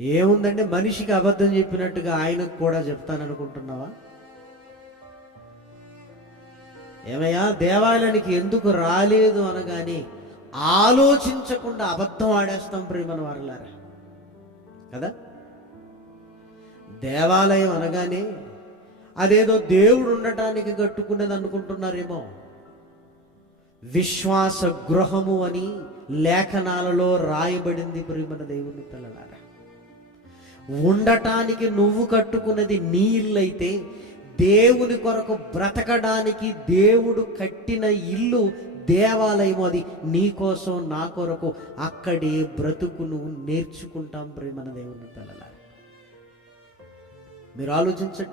ఏముందంటే మనిషికి అబద్ధం చెప్పినట్టుగా ఆయనకు కూడా చెప్తాననుకుంటున్నావా? ఏమయ్యా దేవాలయానికి ఎందుకు రాలేదు అనగానే ఆలోచించకుండా అబద్ధం ఆడేస్తాం ప్రేమను వారలారా. కదా? దేవాలయం అనగానే అదేదో దేవుడు ఉండటానికి కట్టుకునేది అనుకుంటున్నారేమో. విశ్వాస గృహము అని లేఖనాలలో రాయబడింది ప్రియమైన దేవుని పిల్లలారా. ఉండటానికి నువ్వు కట్టుకున్నది నీ ఇల్లైతే దేవుని కొరకు బ్రతకడానికి దేవుడు కట్టిన ఇల్లు దేవాలయం అది. నీ కోసం నా కొరకు అక్కడే బ్రతుకును నేర్చుకుంటాం ప్రేమన దేవుని పిల్లల మీరు ఆలోచించండి.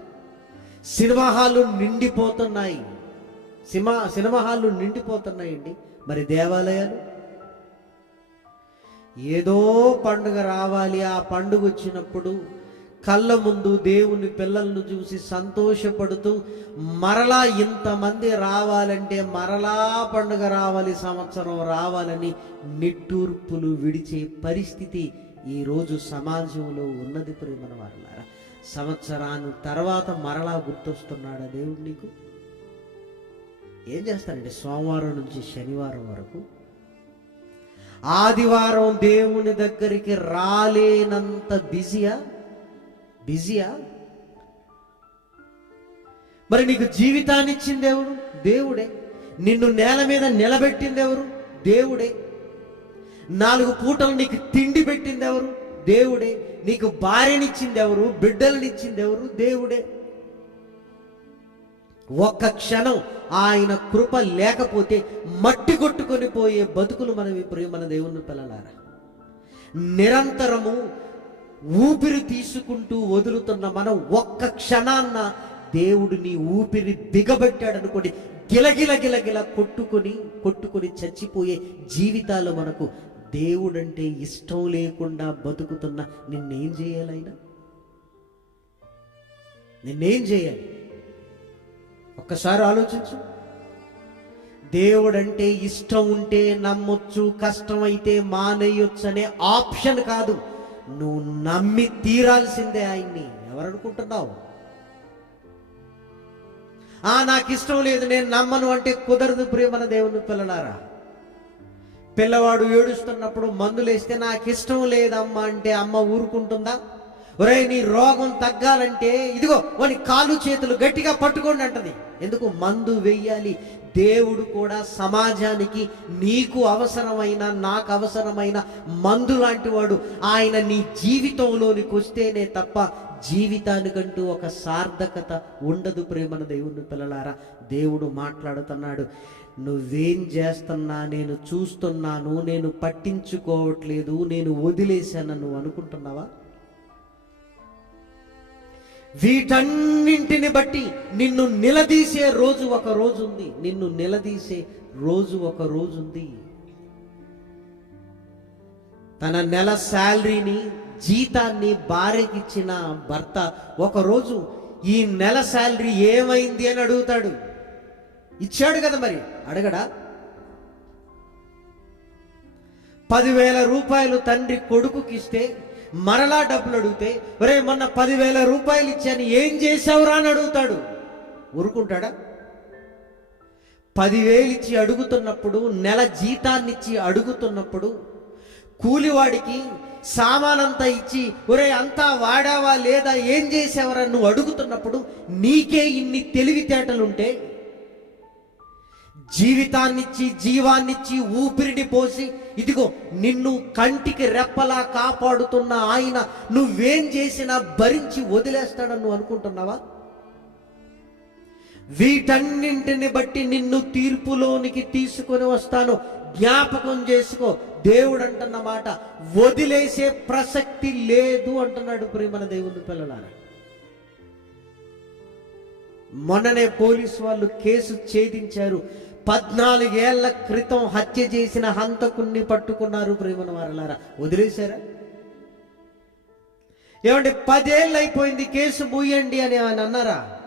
సినిమా హాలు నిండిపోతున్నాయి. సినిమా సినిమా హాళ్ళు నిండిపోతున్నాయండి. మరి దేవాలయాలు? ఏదో పండుగ రావాలి. ఆ పండుగ వచ్చినప్పుడు కళ్ళ ముందు దేవుని పిల్లలను చూసి సంతోషపడుతూ మరలా ఇంతమంది రావాలంటే మరలా పండుగ రావాలి సంవత్సరం రావాలని నిట్టూర్పులు విడిచే పరిస్థితి ఈరోజు సమాజంలో ఉన్నది ప్రేమన వారులారా. సంవత్సరాన్ని తర్వాత మరలా గుర్తొస్తున్నాడా దేవుడు నీకు? ఏం చేస్తారంటే సోమవారం నుంచి శనివారం వరకు ఆదివారం దేవుని దగ్గరికి రాలేనంత బిజీయా? బిజీయా? మరి నీకు జీవితాన్ని ఇచ్చింది ఎవరు? దేవుడే. నిన్ను నేల మీద నిలబెట్టింది ఎవరు? దేవుడే. నాలుగు పూటలు నీకు తిండి పెట్టింది ఎవరు? దేవుడే. నీకు భార్యనిచ్చింది ఎవరు? బిడ్డలనిచ్చింది ఎవరు? దేవుడే. ఒక్క క్షణం ఆయన కృప లేకపోతే మట్టి కొట్టుకొని పోయే బతుకులు మనవి మన దేవుని పిల్లలారా. నిరంతరము ఊపిరి తీసుకుంటూ వదులుతున్న మనం ఒక్క క్షణాన్న దేవుడు నీ ఊపిరి దిగబెట్టాడు అనుకోండి గిలగిల గిలగిల కొట్టుకొని కొట్టుకొని చచ్చిపోయే జీవితాలు మనకు దేవుడంటే ఇష్టం లేకుండా బతుకుతున్న నిన్నేం చేయాలైనా నిన్నేం చేయాలి? ఒక్కసారి ఆలోచించు. దేవుడంటే ఇష్టం ఉంటే నమ్మొచ్చు కష్టమైతే మానేయొచ్చు అనే ఆప్షన్ కాదు. నువ్వు నమ్మి తీరాల్సిందే ఆయన్ని. ఎవరనుకుంటున్నావు? ఆ నాకు ఇష్టం లేదు నేను నమ్మను అంటే కుదరదు ప్రియమన దేవుని పిల్లలారా. పిల్లవాడు ఏడుస్తున్నప్పుడు మందులేస్తే నాకు ఇష్టం లేదమ్మా అంటే అమ్మ ఊరుకుంటుందా? ఒరే నీ రోగం తగ్గాలంటే ఇదిగో వాని కాలు చేతులు గట్టిగా పట్టుకోండి అంటది. ఎందుకు? మందు వెయ్యాలి. దేవుడు కూడా సమాజానికి నీకు అవసరమైన నాకు అవసరమైన మందు లాంటి వాడు ఆయన నీ జీవితంలోనికి వస్తేనే తప్ప జీవితానికంటూ ఒక సార్థకత ఉండదు ప్రేమన దేవుని పిల్లలారా. దేవుడు మాట్లాడుతున్నాడు నువ్వేం చేస్తున్నా నేను చూస్తున్నాను నేను పట్టించుకోవట్లేదు నేను వదిలేశాను నువ్వు అనుకుంటున్నావా? వీటన్నింటిని బట్టి నిన్ను నిలదీసే రోజు ఒక రోజు ఉంది నిన్ను నిలదీసే రోజు ఒక రోజు ఉంది తన నెల శాలరీని జీతాన్ని భార్యకిచ్చిన భర్త ఒకరోజు ఈ నెల శాలరీ ఏమైంది అని అడుగుతాడు. ఇచ్చాడు కదా మరి అడగడా? పదివేల రూపాయలు తండ్రి కొడుకుకి ఇస్తే మరలా డబ్బులు అడిగితే ఒరే మొన్న పదివేల రూపాయలు ఇచ్చాను ఏం చేసావురా అని అడుగుతాడు. ఊరుకుంటాడా? పదివేలు ఇచ్చి అడుగుతున్నప్పుడు నెల జీతాన్ని ఇచ్చి అడుగుతున్నప్పుడు కూలివాడికి సామానంతా ఇచ్చి ఒరే అంతా వాడావా లేదా? ఏం చేసావరా నువ్వు అడుగుతున్నప్పుడు నీకే ఇన్ని తెలివితేటలుంటే జీవితాన్నిచ్చి జీవాన్నిచ్చి ఊపిరిని పోసి ఇదిగో నిన్ను కంటికి రెప్పలా కాపాడుతున్న ఆయన నువ్వేం చేసినా భరించి వదిలేస్తాడని నువ్వు అనుకుంటున్నావా? వీటన్నింటిని బట్టి నిన్ను తీర్పులోనికి తీసుకొని వస్తాను. జ్ఞాపకం చేసుకో. దేవుడు అంటున్న మాట వదిలేసే ప్రసక్తి లేదు అంటున్నాడు ప్రేమన దేవుని పిల్లలారా. మొన్ననే పోలీసు వాళ్ళు కేసు ఛేదించారు. పద్నాలుగేళ్ళ క్రితం హత్య చేసిన హంతకుణ్ణి పట్టుకున్నారు ప్రేమను వారలారా. వదిలేశారా? ఏమండి పదేళ్ళు అయిపోయింది కేసు మూయండి అని ఆయన అన్నారా?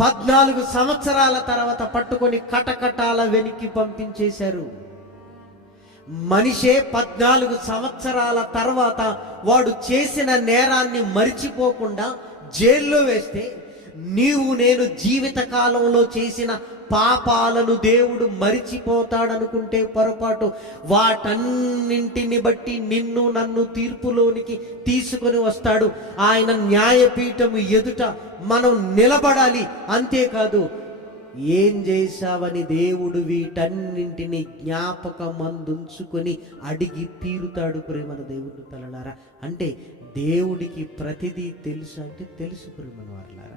పద్నాలుగు సంవత్సరాల తర్వాత పట్టుకొని కటకటాల వెనక్కి పంపించేశారు. మనిషే పద్నాలుగు సంవత్సరాల తర్వాత వాడు చేసిన నేరాన్ని మరిచిపోకుండా జైల్లో వేస్తే నీవు నేను జీవిత కాలంలో చేసిన పాపాలను దేవుడు మరిచిపోతాడనుకుంటే పొరపాటు వాటన్నింటిని బట్టి నిన్ను నన్ను తీర్పులోనికి తీసుకొని వస్తాడు. ఆయన న్యాయపీఠం ఎదుట మనం నిలబడాలి. అంతేకాదు ఏం చేశావని దేవుడు వీటన్నింటిని జ్ఞాపకమందుంచుకొని అడిగి తీరుతాడు ప్రేమన దేవుడిని పిల్లలారా. అంటే దేవుడికి ప్రతిదీ తెలుసు? అంటే తెలుసు ప్రేమను వారలారా.